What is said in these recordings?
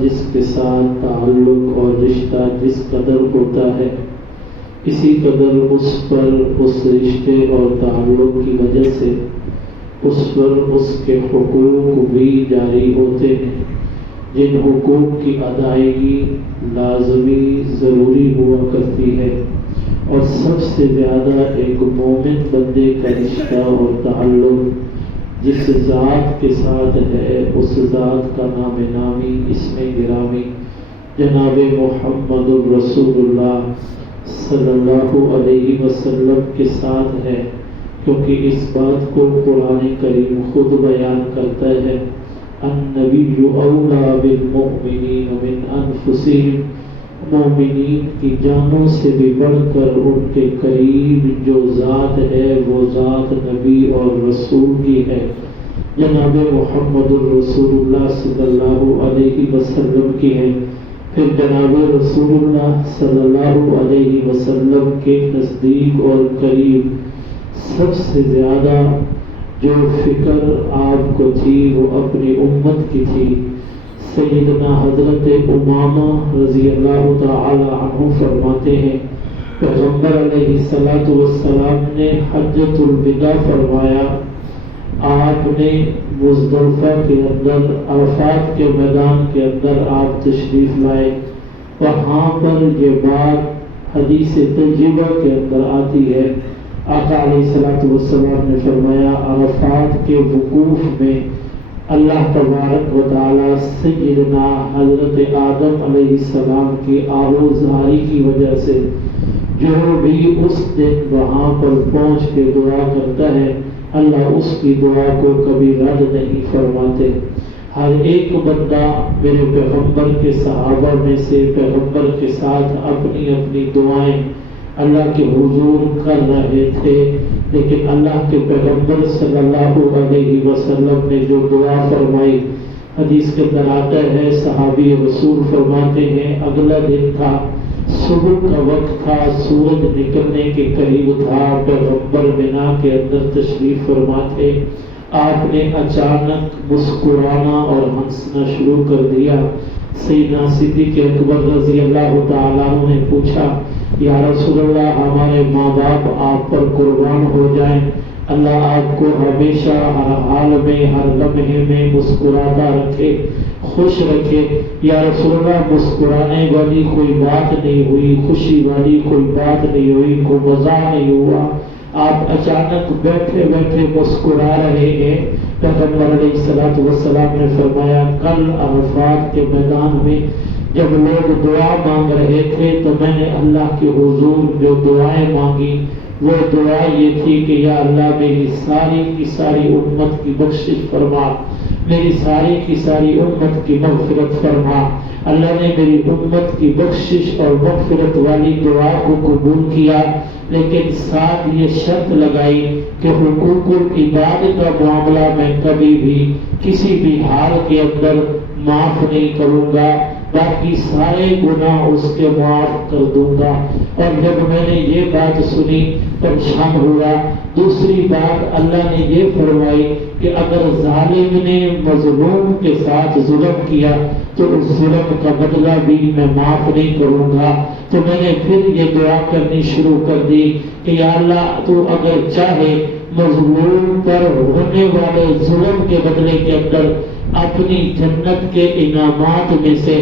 جس کے ساتھ تعلق اور رشتہ جس قدر ہوتا ہے، اسی قدر اس پر اس رشتے اور تعلق کی وجہ سے اس پر اس کے حقوق بھی جاری ہوتے ہیں، جن حقوق کی ادائیگی لازمی ضروری ہوا کرتی ہے۔ اور سب سے زیادہ ایک مومن بندے کا رشتہ اور تعلق جس ذات کے ساتھ ہے، اس ذات کا نام نامی اسم گرامی جناب محمد الرسول اللہ صلی اللہ علیہ وسلم کے ساتھ ہے، کیونکہ اس بات کو قرآن کریم خود بیان کرتا ہے، النبی اولیٰ بالمؤمنین من انفسہم، مومنین کی جانوں سے بھی بڑھ کر ان کے قریب جو ذات ہے وہ ذات نبی اور رسول کی ہے، جناب محمد الرسول اللہ صلی اللہ علیہ وسلم کی ہے۔ پھر جناب رسول اللہ صلی اللہ علیہ وسلم کے نزدیک اور قریب سب سے زیادہ جو فکر آپ کو تھی وہ اپنی امت کی تھی۔ سیدنا حضرت امامہ رضی اللہ تعالی عنہ فرماتے ہیں، پیغمبر علیہ الصلوۃ والسلام نے حجۃ الوداع فرمایا، آپ نے مزدلفہ کے اندر عرفات کے میدان کے اندر آپ تشریف لائے، وہاں پر یہ بات حدیث طیبہ کے اندر آتی ہے، آقا علیہ الصلوۃ والسلام نے فرمایا، عرفات کے وقوف میں اللہ تبارک و تعالی سیدنا حضرت آدم علیہ السلام کی آوازاری کی وجہ سے جو بھی اس دن وہاں پر پہنچ کے دعا کرتا ہے، اللہ اس کی دعا کو کبھی رد نہیں فرماتے۔ ہر ایک بندہ میرے پیغمبر کے صحابہ میں سے پیغمبر کے ساتھ اپنی اپنی دعائیں اللہ کے حضور کر رہے تھے، لیکن اللہ کے پیغمبر صلی اللہ علیہ وسلم نے جو دعا فرمائی، حدیث کے اندر آتا ہے، صحابی رسول فرماتے ہیں، اگلا دن تھا، صبح کا وقت تھا، سورج نکلنے کے قریب تھا، پیغمبر بنا کے اندر تشریف فرما تھے، آپ نے اچانک مسکرانا اور ہنسنا شروع کر دیا۔ سیدنا صدیق اکبر رضی اللہ تعالیٰ عنہ نے پوچھا، یا رسول اللہ، ہمارے ماں باپ آپ پر قربان ہو جائیں، اللہ آپ کو ہمیشہ ہر حال میں ہر لمحے میں مسکراتا رکھے، خوش رکھے۔ یا رسول اللہ، مسکرانے والی کوئی بات نہیں ہوئی، خوشی والی کوئی بات نہیں ہوئی، کوئی مزاح نہیں ہوا، آپ اچانک بیٹھے بیٹھے مسکرا رہے ہیں۔ پیغمبر علیہ الصلوۃ والسلام نے فرمایا، کل عرفات کے میدان میں جب لوگ دعا مانگ رہے تھے تو میں نے اللہ کے حضور جو دعائیں مانگی وہ دعا یہ تھی کہ یا اللہ میری ساری کی ساری امت کی بخشش فرما، میری ساری کی ساری امت کی مغفرت فرما۔ اللہ نے میری امت کی بخشش اور مغفرت والی دعا کو قبول کیا، لیکن ساتھ یہ شرط لگائی کہ حقوق العباد کا معاملہ میں کبھی بھی کسی بھی حال کے اندر معاف نہیں کروں گا، باقی سارے گناہ اس کے معاف کر دوں گا۔ اور جب میں نے یہ بات سنی پریشان ہوا۔ دوسری بات اللہ نے یہ فرمائی کہ اگر ظالم نے مظلوم کے ساتھ ظلم کیا تو اس ظلم کا بدلہ بھی میں معاف نہیں کروں گا۔ تو میں نے پھر یہ دعا کرنی شروع کر دی کہ یا اللہ تو اگر چاہے مظلوم پر ہونے والے ظلم کے بدلے کے اندر اپنی جنت کے انعامات میں سے،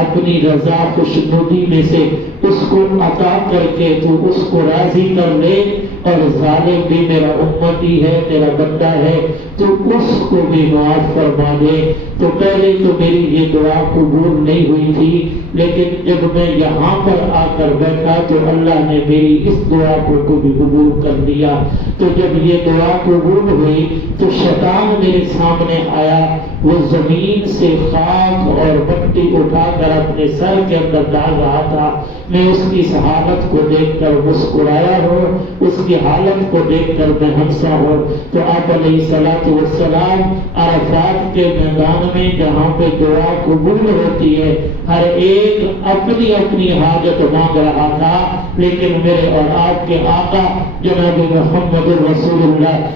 اپنی رضا خوشنودی میں سے اس کو عطا کر کے تو اس کو راضی کر لے، اور ظالم بھی میرا امتی ہے، تیرا بندہ ہے، تو اس کو بھی معاف فرما دے۔ تو پہلے تو میری یہ دعا قبول نہیں ہوئی تھی، لیکن جب میں یہاں پر آ کر بیٹھا تو اللہ نے میری اس دعا کو بھی قبول کر لیا۔ تو جب یہ دعا قبول ہوئی تو شیطان میرے سامنے آیا، وہ زمین سے خاک اور مٹی اٹھا کر اپنے سر کے اندر ڈال رہا تھا۔ میں اس کی حالت کو دیکھ کر مسکرایا ہوں، اس کی حالت کو دیکھ کر میں ہنسا ہوں۔ تو آپ علیہ الصلوۃ والسلام عرفات کے میدان میں جہاں پہ دعا قبول ہوتی ہے، ہر ایک اپنی اپنی حاجت مانگ رہا تھا، لیکن میرے اور آپ کے آقا جناب محمد رسول اللہ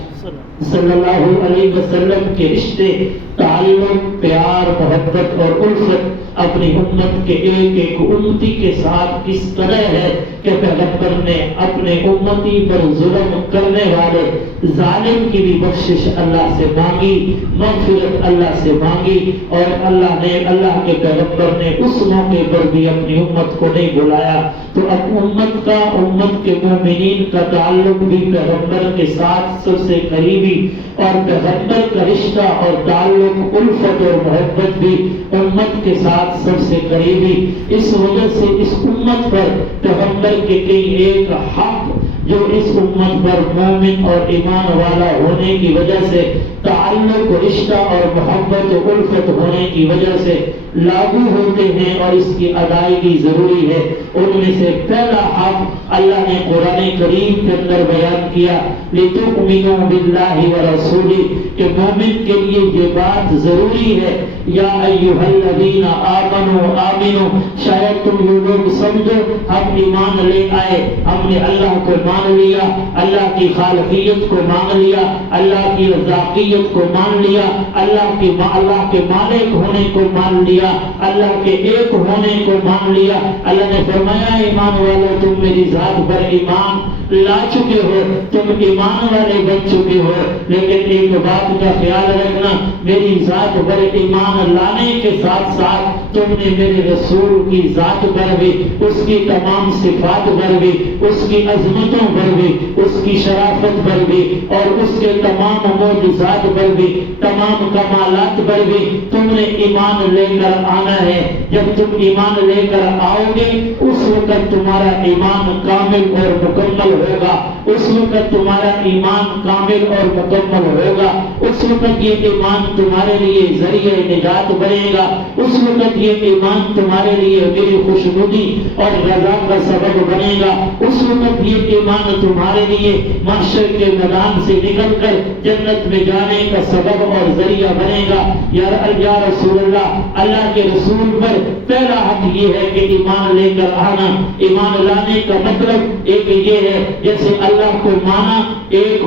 صلی اللہ علیہ وسلم کے رشتے، تعلق، پیار، محبت اور الفت اپنی امت کے ایک ایک امتی کے ساتھ کس طرح ہے کہ پیغمبر نے اپنے امتی پر ظلم کرنے والے ظالم کی بھی بخشش اللہ سے مانگی، مغفرت اللہ سے مانگی، اور اللہ کے پیغمبر نے اس موقع پر بھی اپنی امت کو نہیں بلایا۔ تو اب امت کے مومنین کا تعلق بھی پیغمبر کے ساتھ سب سے قریبی، اور پیغمبر کا رشتہ اور تعلق، الفت اور محبت بھی امت کے ساتھ سب سے قریبی۔ اس وجہ سے اس امت پر پیغمبر کے کئی ایک حق جو اس امت پر مومن اور ایمان والا ہونے کی وجہ سے، تعلق، رشتہ اور محبت و الفت ہونے کی وجہ سے لاگو ہوتے ہیں اور اس کی ادائیگی ضروری ہے۔ ان میں سے پہلا حق اللہ نے قرآن کریم کے اندر بیان کیا، لِتُؤْمِنُوا بِاللَّهِ وَرَسُولِهِ، کہ مومن کے لیے یہ بات ضروری ہے، یا ایھا الذین آمنوا، شاید تم یہ لوگ سمجھو ہم ایمان لے آئے، ہم نے اللہ کو مان لیا، اللہ کی خالقیت کو مان لیا، اللہ کی رزاقیت کو مان لیا، اللہ کے مالک ہونے کو مان لیا، اللہ کے ایک ہونے کو مان لیا۔ اللہ نے فرمایا ایمان والو تم میری ذات پر ایمان لا چکے ہو، تم ایمان والے بن چکے ہو، لیکن ایک بات کا خیال رکھنا، میری ذات پر ایمان لانے کے ساتھ ساتھ تم نے میرے رسول کی ذات پر بھی، اس کی تمام صفات پر بھی، اس کی عظمتوں پر بھی، اس کی شرافت پر بھی، اور اس کے تمام معجزات پر بھی، تمام کمالات پر بھی تم نے ایمان لے کر آنا ہے۔ جب تم ایمان لے کر آؤ گے اس وقت تمہارا ایمان کامل اور مکمل ہوگا، اس وقت تمہارا ایمان کامل اور مکمل ہوگا، اس وقت یہ ایمان تمہارے لیے ذریعہ نجات بنے گا، اس وقت یہ ایمان تمہارے لیے میری خوشنودی اور رضا کا سبب بنے گا، اس وقت یہ ایمان تمہارے لیے محشر کے میدان سے نکل کر جنت میں جانے کا سبب اور ذریعہ بنے گا۔ یا رسول اللہ کے رسول پر پہلا حق یہ ہے کہ ایمان لے کر آنا۔ ایمان لانے کا مطلب ایک یہ ہے جیسے اللہ کو مانا، ایک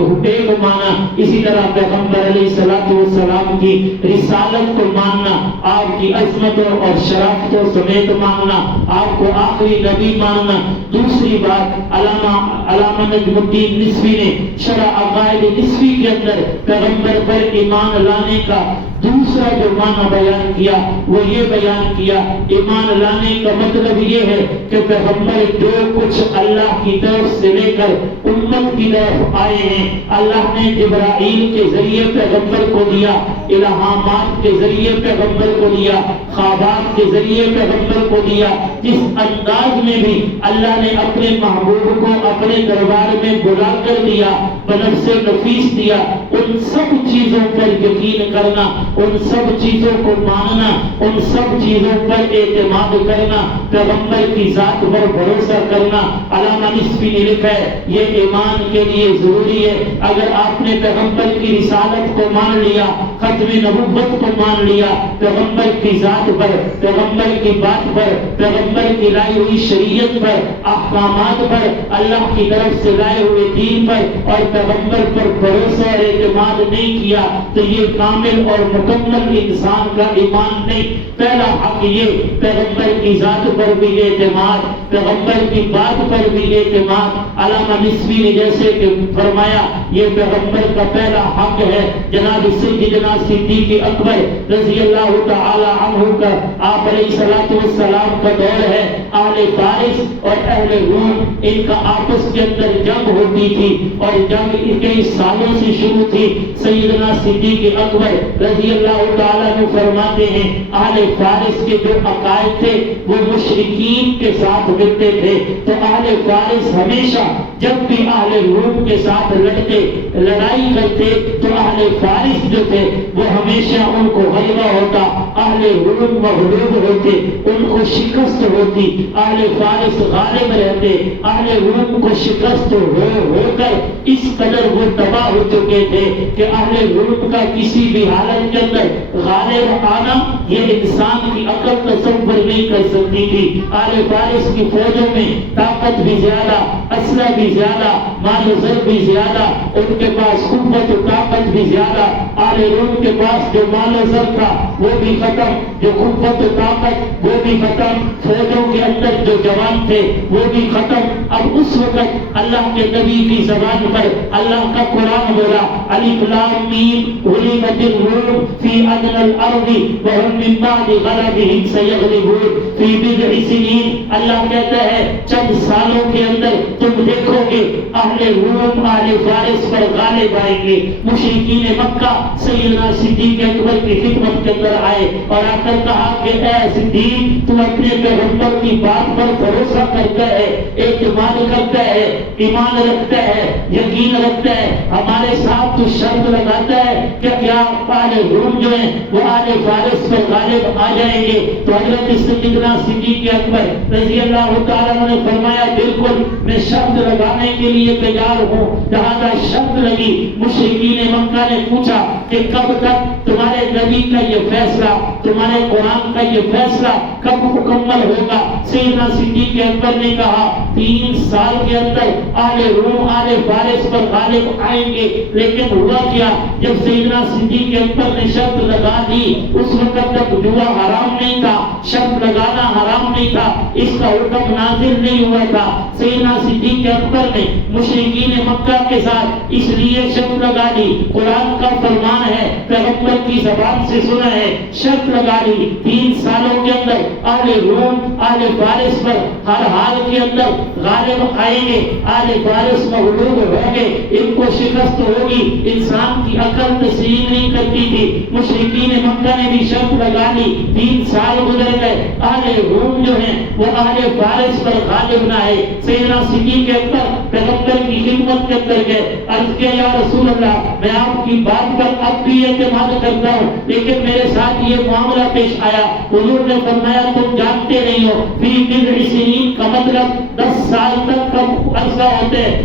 مانا، اسی طرح پیغمبر علیہ السلام کی رسالت کو ماننا، آپ کی عظمتوں اور شرافتوں سمیت ماننا، آپ کو آخری نبی ماننا۔ دوسری بات، علامہ نجم الدین نسوی نے شرح عقائد نسوی کے اندر پیغمبر پر ایمان لانے کا دوسرا جو معنی بیان کیا وہ یہ بیان کیا، ایمان لانے کا مطلب یہ ہے کہ پیغمبر جو کچھ اللہ کی طرف سے لے کر امت کی طرف آئے ہیں، اللہ نے جبرائیل کے ذریعے پیغمبر کو دیا، الہامات کے ذریعے پیغمبر کو دیا، خوابات کے ذریعے پیغمبر کو دیا، جس انداز میں بھی اللہ نے اپنے محبوب کو اپنے دربار میں بلا کر دیا، بنفس نفیس دیا، ان سب چیزوں پر یقین کرنا، ان سب چیزوں کو ماننا، ان سب چیزوں پر اعتماد کرنا، پیغمبر کی ذات پر بھروسہ کرنا۔ علامہ نسوی نے لکھا ہے یہ ایمان کے لیے ضروری ہے۔ اگر آپ نے پیغمبر کی رسالت کو مان لیا، ختم نبوت کو مان لیا، پیغمبر کی ذات پر، پیغمبر کی بات پر، پیغمبر کی لائی ہوئی شریعت پر، احکامات پر، اللہ کی طرف سے لائے ہوئے دین پر اور پیغمبر پر بھروسہ اور اعتماد نہیں کیا تو یہ کامل اور مکمل انسان کا ایمان نہیں۔ پہلا حق یہ پیغمبر کی ذات پر بھی اعتماد، پیغمبر کی بات پر بھی اعتماد۔ علامہ نسوی نے جیسے کہ فرمایا یہ پیغمبر کا پہلا حق ہے۔ جناب سیدنا صدیق اکبر رضی اللہ تعالی عنہ کا آپ علیہ السلام کا دور ہے، اہل فارس اور اہل روم ان کا آپس کے اندر جنگ ہوتی تھی اور جنگ کئی سالوں سے شروع تھی۔ سیدنا صدیق اکبر رضی اللہ تعالیٰ عنہ فرماتے ہیں اہل فارس کے جو عقائد تھے وہ مشرکین کے ساتھ ملتے تھے، تو اہل فارس ہمیشہ جب بھی اہل روم کے ساتھ لڑائی کرتے تو اہل فارس جو تھے وہ ہمیشہ ان کو غلبہ ہوتا، اہل روم مغلوب ہوتے، ان کو شکست ہوتی، اہل فارس غالب رہتے، اہل روم کو شکست ہو کر اس قدر وہ تباہ ہو چکے تھے کہ اہل روم کا کسی بھی حالت کے اندر غالب آنا یہ انسان کی عقل تصور نہیں کر سکتی تھی. آل فارس کی فوجوں میں طاقت بھی زیادہ، اسلحہ بھی زیادہ، مال و زر بھی زیادہ، ان کے پاس قوت و طاقت بھی زیادہ. آل روم کے پاس جو مال و زر تھا وہ بھی ختم، جو قوت و طاقت وہ بھی ختم، فوجوں کے اندر جو جوان تھے وہ بھی ختم. اب اس وقت اللہ کے نبی کی زبان پر اللہ کا قرآن بولا، الف لام میم غلبت الروم فی ادنی الارض وهم من بعد غلبهم سیغلبون فی بضع سنین. اللہ کہتا ہے چند سالوں کے اندر تم دیکھو گے اہل روم اہل فارس پر غالب آئیں گے. مشرکین مکہ سیدنا صدیق اکبر کی خدمت کے اندر آئے اور آ کر کہا کہ اے صدیق تو اپنے پیغمبر کی بات پر بھروسہ کرتا ہے، اعتماد کرتا ہے، ایمان رکھتا ہے، یقین رکھتا ہے، ہمارے ساتھ تو شرط لگاتا ہے کہ کیا اہل روم جو ہیں وہ اہل فارس پر غالب آ جائیں گے؟ تو حضرت سیدنا صدیق اکبر رضی اللہ تعالیٰ عنہ نے فرمایا بالکل میں شرط لگانے کے لیے تیار ہوں. لہذا شرط لگی. مشرکین مکہ نے پوچھا کہ کب تک تمہارے نبی کا یہ فیصلہ، تمہارے قرآن کا یہ فیصلہ کب مکمل ہوگا؟ سیدنا صدیق اکبر نے کہا 3 سال کے اندر اہل روم اہل فارس پر غالب آئیں گے. لیکن ہوا کیا، جب سیدنا صدیق اکبر نے شرط لگا دی اس وقت تک جوا حرام نہیں تھا، شرط لگانا حرام نہیں تھا، اس کا حکم نازل نہیں ہوا تھا. سیدنا صدیق اکبر نے مشرکین مکہ کے ساتھ اس لیے شرط لگا لی، قرآن کا فرمان ہے، پیغمبر کی زبان سے سنا ہے، شرط لگا لی 3 سالوں کے اندر اہل روم اہل فارس پر ہر حال کے اندر غالب آئیں گے، اہل فارس مغلوب ہوں گے، ان کو شکست ہوگی. انسان کی عقل تسلیم نہیں کرتی تھی. مشرکین مکہ نے بھی شرط لگا لی. 3 سال گزر گئے، اہل روم جو ہیں وہ اہل فارس پر غالب نہ آئے. سیدنا صدیق اکبر پیغمبر کی خدمت کے اندر گئے، عرض کیا یا رسول اللہ میں آپ کی بات پر اب بھی اعتماد کرتا ہوں لیکن میرے ساتھ یہ معاملہ پیش آیا. حضور نے فرمایا تم جانتے نہیں ہو فی بضع سنین کا مطلب 10 سال تک کا عرصہ ہوتے ہیں.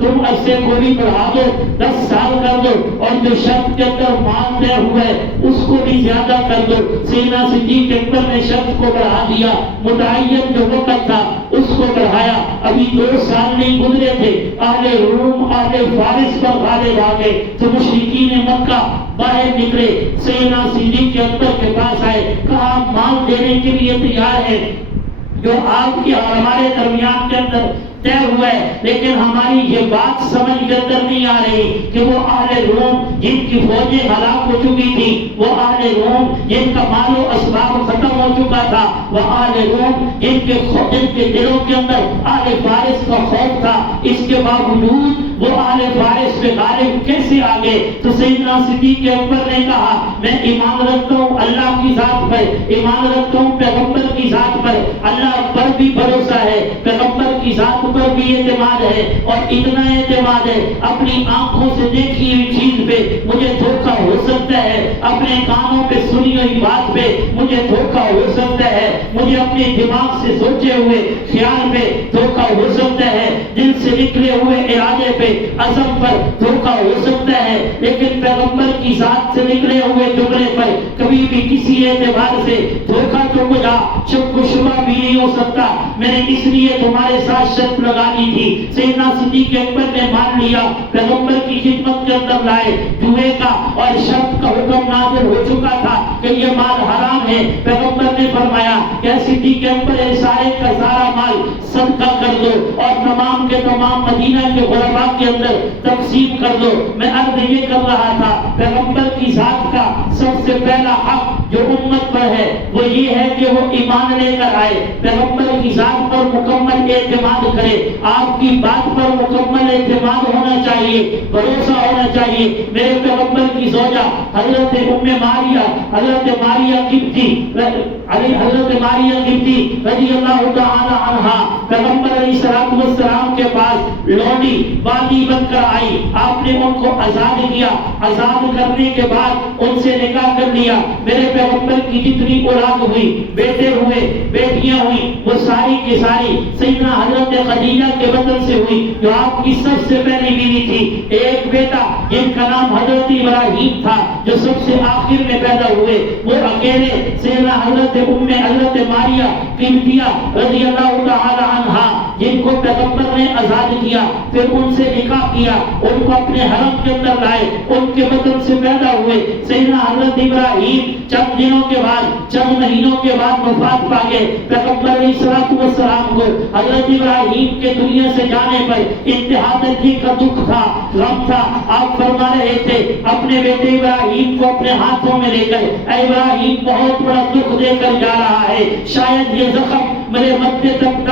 تم عرصے کو بھی بڑھا دو، 10 سال کر دو، اور جو شرط کے اندر مان طے ہوئے اس کو بھی زیادہ کر دو. سیدنا صدیق اکبر نے شرط کو بڑھا دیا، متعین جو وقت تھا اس کو بڑھایا. ابھی 2 سال نہیں گزرے تھے، اہل روم اہل فارس پر غالب آ گئے. تو مشرکین مکہ باہر نکلے، سیدنا صدیق اکبر کے پاس آئے، کہا مال دینے کے لیے تیار ہے جو آپ کی اور ہمارے درمیان کے اندر طے ہوا ہے، لیکن ہماری یہ بات سمجھ کے اندر نہیں آ رہی کہ وہ اہل روم جن کی فوجیں ہلاک ہو چکی تھی، وہ اہل روم جن کا مال و اسباب ختم ہو چکا تھا، وہ اہل روم جن کے دلوں کے اندر اہل فارس کا خوف تھا، اس کے باوجود وہ اہل فارس پہ غالب کیسے آ گئے؟ تو سیدنا صدیق اکبر نے کہا میں ایمان رکھتا ہوں اللہ کی ذات پر، ایمان رکھتا ہوں پیغمبر کی ذات پر، اللہ پر بھی بھروسہ ہے، پیغمبر کی ذات پر بھی اعتماد ہے، اور اتنا اعتماد ہے اپنی آنکھوں سے دیکھی ہوئی چیز پہ مجھے دھوکہ ہو سکتا ہے، اپنے کانوں پہ سنی ہوئی بات پہ مجھے دھوکہ ہو سکتا ہے، مجھے اپنے دماغ سے سوچے ہوئے خیال پہ دھوکہ ہو سکتا ہے، دل سے نکلے ہوئے ارادے پہ عزم پر دھوکہ ہو سکتا ہے، لیکن پیغمبر کی ذات سے نکلے ہوئے جملے پر کبھی بھی کسی اعتبار سے دھوکہ تو مجھا شک و شبہ بھی نہیں ہو سکتا. میں نے اس لیے تمہارے ساتھ شرط لگا دی تھی. سیدنا صدیق اکبر نے مان لیا، پیغمبر کی خدمت کے اندر لائے. جوئے کا اور شرط کا حکم نازل ہو چکا تھا کہ یہ مال حرام ہے. پیغمبر نے فرمایا کہ صدیق اکبر سارے کا سارا مال صدقہ کر دو اور تمام کے تمام مدینہ کے غرباء کے اندر تقسیم کر دو. میں عرض یہ کر رہا تھا پیغمبر کی ذات کا سب سے پہلا حق جو امت پر ہے وہ یہ ہے کہ وہ ایمان لے کر آئے، پیغمبر کی ذات پر مکمل اعتماد کرے. آپ کی بات پر مکمل اعتماد ہونا چاہیے، بھروسہ ہونا چاہیے. میرے پیغمبر کی زوجہ حضرت ام ماریہ، حضرت ماریہ قبطی رضی اللہ تعالی عنہا پیغمبر علیہ السلام کے پاس لونڈی باندھی بن کر آئی. آپ نے ان کو آزاد کیا، آزاد کرنے کے بعد ان سے نکاح کر لیا. میرے پیغمبر کی جتنی اولاد ہوئی، بیٹے ہوئے، بیٹیاں ہوئی، وہ ساری کی ساری سیدنا حضرت خدیجہ کے وطن سے ہوئی جو آپ کی سب سے پہلی بیوی تھی. ایک بیٹا جن کا نام حضرت ابراہیم تھا جو سب سے آخر میں پیدا ہوئے، وہ اکیلے سیدنا حضرت ماریہ ماریہ قبطیہ رضی اللہ تعالی عنہا جن کو پیغمبر نے آزاد کیا، پھر ان سے نکاح کیا، ان کو اپنے حرم کے اندر لائے، ان کے بدن سے پیدا ہوئے سیدنا حضرت ابراہیم چند دنوں کے بعد، چند مہینوں کے بعد وفات پا گئے۔ پیغمبر علیہ الصلوۃ والسلام کو حضرت ابراہیم کے دنیا سے جانے پر انتہا درجے کا دکھ تھا، غم تھا۔ آپ فرما رہے تھے اپنے بیٹے ابراہیم کو اپنے ہاتھوں میں لے کر، اے ابراہیم بہت بڑا دکھ دے کر جا رہا ہے، شاید یہ زخم میرے مدے دم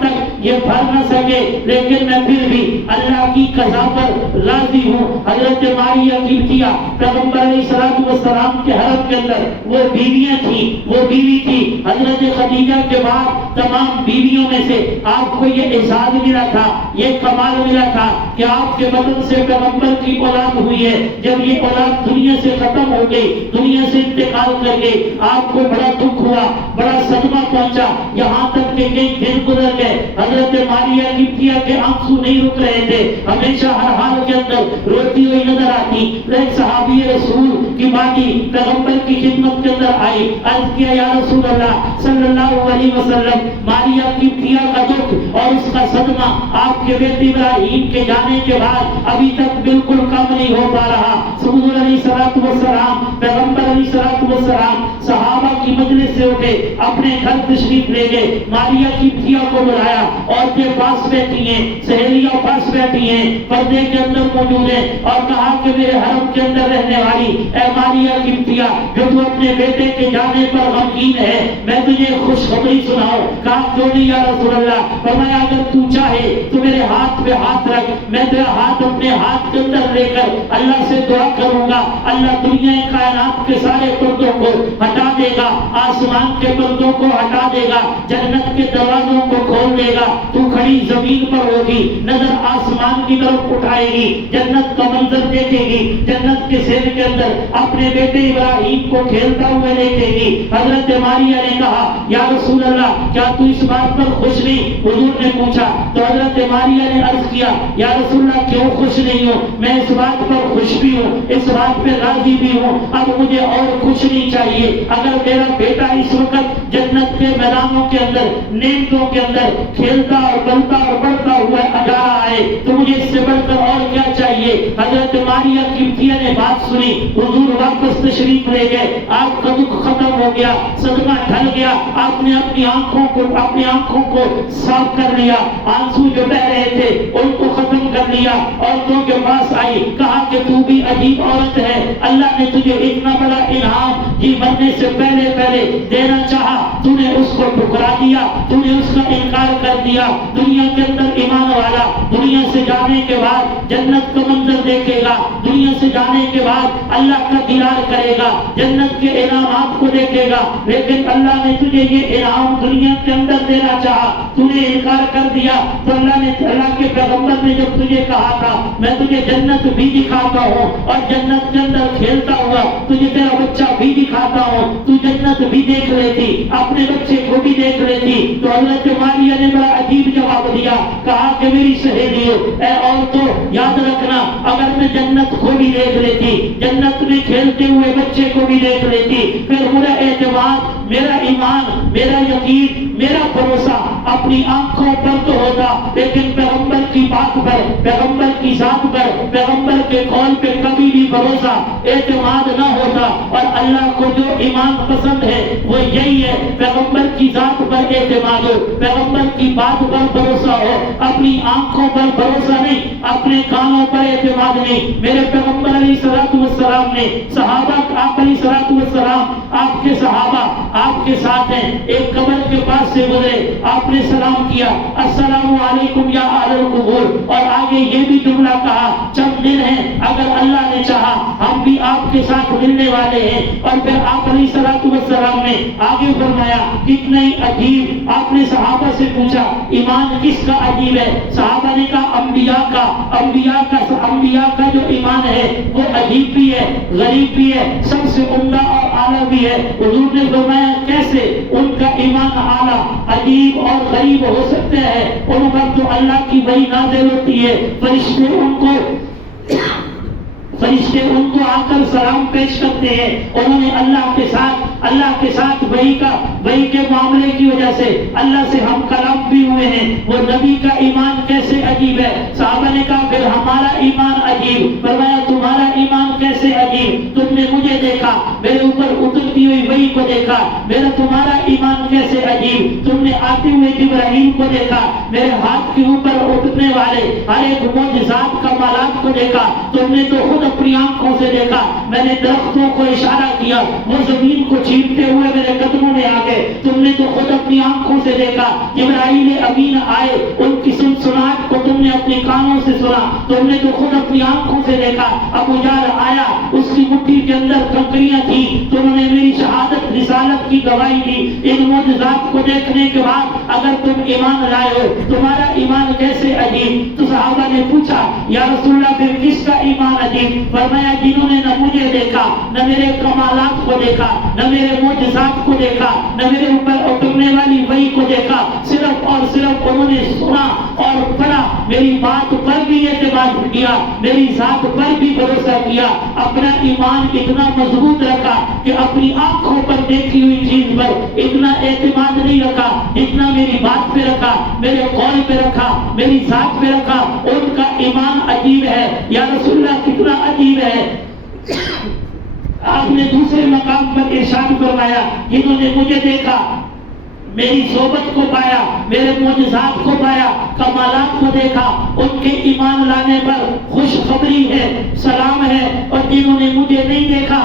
تک یہ بھر نہ سکے، لیکن میں پھر بھی اللہ کی قضا پر راضی ہوں۔ حضرت ماریہ قبطیہ پیغمبر علیہ الصلوۃ والسلام کے حرم کے اندر وہ بیویاں تھیں، وہ بیوی تھی حضرت خدیجہ کے بعد تمام بیویوں میں سے آپ کو یہ اعزاز ملا تھا، یہ کمال ملا تھا کہ آپ کے بدن سے پیغمبر کی اولاد ہوئی ہے۔ جب یہ اولاد دنیا سے ختم ہو گئی، دنیا سے انتقال کر گئی، آپ کو بڑا دکھ ہوا، بڑا صدمہ پہنچا، یہاں تک کہ کئی دن گزر گئے۔ حضرت ماریہ قبطیہ کے آنسو نہیں رک رہے تھے، ہمیشہ ہر حال کے اندر روتی ہوئی نظر آتی۔ ایک صحابی رسول کی باقی پیغمبر کی خدمت کے اندر آئی، عرض کیا یا رسول اللہ صلی اللہ علیہ وسلم، ماریہ قبطیہ کا دکھ اور اس کا صدمہ آپ کے بیٹے ابراہیم کے جانے کے بعد ابھی تک بالکل کم نہیں ہو پا رہا۔ حضور علیہ الصلوۃ والسلام، پیغمبر علیہ الصلوۃ والسلام صحابہ کی مجلس سے اٹھے، اپنے گھر تشریف لے گئے، ماریہ قبطیہ کو بلایا، عورتیں پاس بیٹھی ہیں، سہیلیاں پاس بیٹھی ہیں، پردے کے اندر موجود ہیں، اور کہا کہ میرے حرم کے اندر رہنے والی اے ماریہ قبطیہ، جو تو اپنے بیٹے کے جانے پر غمگین ہے، میں تجھے خوشخبری سناؤں۔ کہا کیوں نہیں یا رسول اللہ؟ فرمایا اگر تو چاہے تو میرے ہاتھ پہ ہاتھ رکھ، میں تیرا ہاتھ اپنے ہاتھ کے اندر لے کر اللہ سے دعا کروں گا، اللہ دنیا کائنات کے سارے پردوں کو ہٹا دے گا، آسمان کے پردوں کو ہٹا دے گا، جنت کے دروازوں کو کھول دے گا، تو کھڑی زمین پر ہوگی، نظر آسمان کی طرف اٹھائے گی، جنت کا منظر دیکھے گی، جنت کے سیر کے اندر اپنے بیٹے ابراہیم کو کھیلتا ہوا دیکھے گی۔ حضرت ماریہ نے کہا یا رسول اللہ کیا تو اس بات پر خوش نہیں؟ حضور نے پوچھا تو حضرت ماریہ نے عرض کیا یا رسول اللہ کیوں خوش نہیں ہوں، میں اس بات پر خوش بھی ہوں، اس بات پہ راضی بھی ہوں، اب مجھے اور کچھ نہیں چاہیے۔ اگر میرا بیٹا اس وقت جنت کے میدانوں کے اندر، نعمتوں کے اندر کھیلتا اور بلتا اور بڑھتا ہوا جا رہا ہے تو مجھے اس سے بڑھ کر اور کیا چاہیے؟ حضرت ماریہ قبطیہ نے بات سنی، حضور واپس تشریف لے گئے، آپ کا دکھ ختم ہو گیا، صدمہ ٹھل گیا، آپ نے اپنی آنکھوں کو صاف کر لیا، آنسو جو بہ رہے تھے ان کو ختم کر لیا، عورتوں کے پاس آئی، کہا کہ تو بھی عجیب عورت ہے، اللہ نے تجھے اتنا بڑا انعام جی مرنے سے پہلے دینا چاہا، تو نے اس کو ٹھکرا دیا، تو نے اس کا انکار کر دیا۔ دنیا کے اندر ایمان والا دنیا سے جانے کے بعد جنت کا منظر دیکھے گا، دنیا سے جانے کے بعد اللہ کا دیدار کرے گا، جنت کے انعامات کو دیکھے گا، لیکن اللہ نے تجھے یہ انعام دنیا کے اندر دینا چاہا، تو نے انکار کر دیا، تو اللہ کے پیغمبر نے جب تجھے کہا تھا میں تجھے جنت بھی دکھاتا ہوں اور جنت کے اندر کھیلتا ہوا تجھے تیرا بچہ بھی دکھاتا ہوں، تو جنت بھی دیکھ لیتی، اپنے بچے کو بھی دیکھ لیتی۔ تو حضرت ماریہ نے بڑا عجیب جواب دیا، کہا کہ میری سہیلیوں، اے عورتوں، یاد رکھنا اگر میں جنت کو بھی دیکھ لیتی، جنت میں کھیلتے ہوئے بچے کو بھی دیکھ لیتی، پھر میرا اعتماد، میرا ایمان، میرا یقین، میرا بھروسہ اپنی آنکھوں پر تو ہوتا، لیکن پیغمبر کی بات پر، پیغمبر کی ذات پر، پیغمبر کے قول پہ کبھی بھی بھروسہ، اعتماد نہ ہوتا۔ اور اللہ کو جو ایمان پسند ہے وہ یہی ہے، پیغمبر کی ذات پر اعتماد ہو، پیغمبر کی بات پر بھروسہ ہو، اپنی آنکھوں پر بھروسہ نہیں، اپنے کانوں پر اعتماد نہیں۔ میرے پیغمبر علیہ الصلوۃ والسلام نے صحابہ، آپ علیہ الصلوۃ والسلام، آپ کے صحابہ آپ کے ساتھ ہیں، ایک قبر کے پاس سے گزرے، آپ نے سلام کیا، السلام علیکم یا اہل القبور، اور آگے یہ بھی جملہ کہا چند دن ہیں، اگر اللہ نے چاہا ہم بھی آپ کے ساتھ ملنے والے ہیں۔ اور پھر آپ علیہ الصلوۃ والسلام نے آگے فرمایا کتنا ہی عجیب، آپ نے صحابہ سے پوچھا ایمان کس کا عجیب ہے؟ صحابہ نے کہا انبیاء کا جو ایمان ہے وہ عجیب بھی ہے، غریب بھی ہے، سب سے عمدہ اور اعلیٰ بھی ہے۔ حضور نے فرمایا کیسے؟ ان کا ایمان اعلیٰ، عجیب اور غریب ہو سکتے ہیں، ان پر تو اللہ کی وحی نازل ہوتی ہے، فرشتے ان کو فرشتے ان کو آ کر سلام پیش کرتے ہیں. انہوں نے اللہ کے ساتھ وہی کے معاملے کی وجہ سے اللہ سے ہم کلام بھی ہوئے ہیں. وہ نبی کا ایمان کیسے عجیب ہے. صحابہ نے کہا پھر ہمارا ایمان عجیب. فرمایا تمہارا ایمان کیسے عجیب؟ تم نے مجھے دیکھا, میرے اوپر اترتی ہوئی وحی کو دیکھا. تمہارا ایمان کیسے عجیب؟ تم نے آتے ہوئے جبرائیل کو دیکھا, میرے ہاتھ کے اوپر اٹھنے والے ہر ایک معجزات کمالات کو دیکھا. تم نے تو خود اپنی آنکھوں سے دیکھا. میں نے درختوں کو اشارہ کیا, وہ زمین کو چیرتے ہوئے میرے قدموں میں آ گئے. تم نے تو خود اپنی آنکھوں سے دیکھا. جبرائیل امین آئے, ان کی سنسناہٹ کو تم نے اپنے کانوں سے سنا. تم نے تو خود اپنی آنکھوں سے دیکھا. ابو جہل آیا, اس کی مٹھی کے اندر کنکریاں تھی, تو انہوں نے میری شہادت رسالت کی گواہی دی. ان معجزات کو دیکھنے کے بعد اگر تم ایمان لائے ہو, تمہارا ایمان کیسے عجیب؟ تو صحابہ نے پوچھا یا رسول اللہ پھر کس کا ایمان عجیب؟ فرمایا جنہوں نے نہ مجھے دیکھا, نہ میرے کمالات کو دیکھا, نہ میرے معجزات کو دیکھا, نہ میرے اوپر اترنے والی وحی کو دیکھا, صرف اور صرف انہوں نے سنا اور پڑھا, میری بات پر بھی اعتماد کیا, میری ذات پر بھی بھروسہ کیا, اپنا ایمان اتنا مضبوط رکھا کہ اپنی آنکھوں پر دیکھی ہوئی چیز پر اتنا اعتماد نہیں رکھا جتنا میری بات پہ رکھا, میرے قول پہ رکھا, میری ذات پہ رکھا. ان کا ایمان عجیب ہے. یا رسول اللہ کتنا عجیب ہے. آپ نے دوسرے مقام پر ارشاد فرمایا جنہوں نے مجھے دیکھا, میری صحبت کو پایا, میرے معجزات کو پایا, کمالات کو دیکھا, ان کے ایمان لانے پر خوشخبری ہے, سلام ہے. اور جنہوں نے مجھے نہیں دیکھا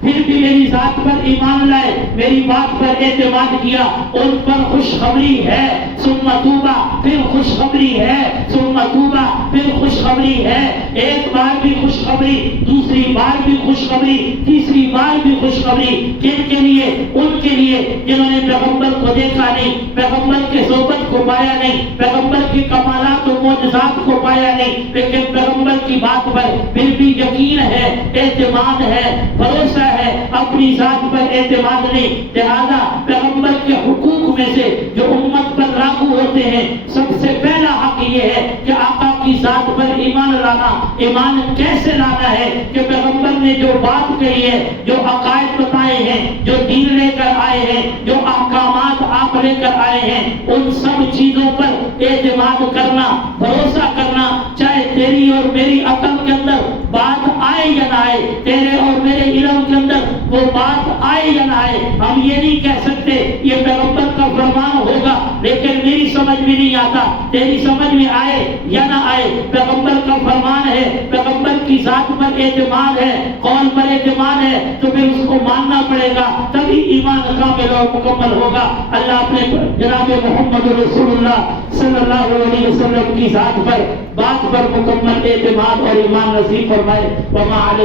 پھر بھی میری ذات پر ایمان لائے, میری بات پر اعتماد کیا, ان پر خوشخبری ہے. ثم توبہ, پھر خوشخبری ہے. ثم توبہ, پھر خوشخبری ہے. ایک بار بھی خوشخبری, دوسری بار بھی خوشخبری, تیسری بار بھی خوشخبری. کن کے لیے؟ ان کے لیے جنہوں نے پیغمبر کو دیکھا نہیں, پیغمبر کے صحبت کو پایا نہیں, پیغمبر کی کمالات و معجزات کو پایا نہیں, لیکن پیغمبر کی بات پر پھر بھی یقین ہے, اعتماد ہے, بھروسہ ہے, اپنی ذات پر اعتماد نہیں. لہذا پیغمبر کے حقوق میں سے جو امت پر لاگو ہوتے ہیں, سب سے پہلا حق یہ ہے کہ آقا کی ذات پر ایمان لانا. ایمان کیسے لانا ہے کہ پیغمبر نے جو بات کہی ہے, جو عقائد بتائے ہیں, جو دین لے کر آئے ہیں, جو احکامات آپ لے کر آئے ہیں, ان سب چیزوں پر اعتماد کرنا, بھروسہ کرنا, چاہے تیری اور میری عقل کے اندر بات آئے یا نہ آئے, تیرے اور میرے علم کے اندر وہ بات آئے یا نہ آئے. ہم یہ نہیں کہہ سکتے یہ پیغمبر کا فرمان ہوگا لیکن میری سمجھ میں نہیں آتا, تیری سمجھ میں آئے یا نہ آئے, پیغمبر کا فرمان ہے, پیغمبر کی ذات پر اعتماد ہے, قول پر اعتماد ہے, تو پھر اس کو ماننا پڑے گا, تبھی ایمان کامل اور مکمل ہوگا. اللہ اپنے جناب محمد رسول اللہ صلی اللہ علیہ وسلم کی ذات پر, بات پر مکمل اعتماد اور ایمان نصیب فرمائے. وما علیہ